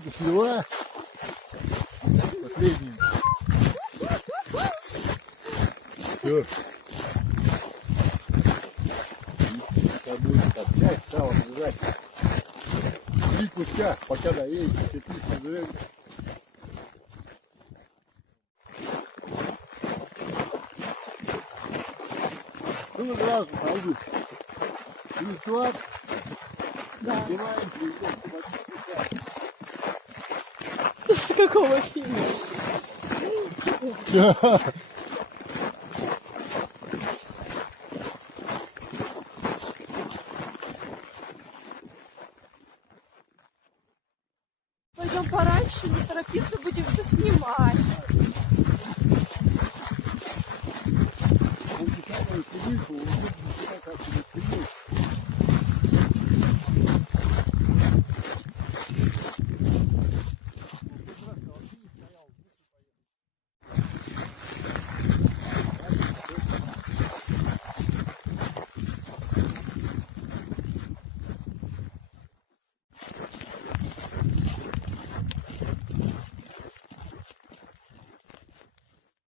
буду сливать. Последний. Все. Это будет опять сало лежать. 3 куска, пока доедете, теплица живет. Ну, сразу пойду. Пересуать. Да. Снимаем, перейдем. С какого фильма? Пойдем пораньше, не торопиться, будем все снимать. Он читал мою книгу, он будет читать, как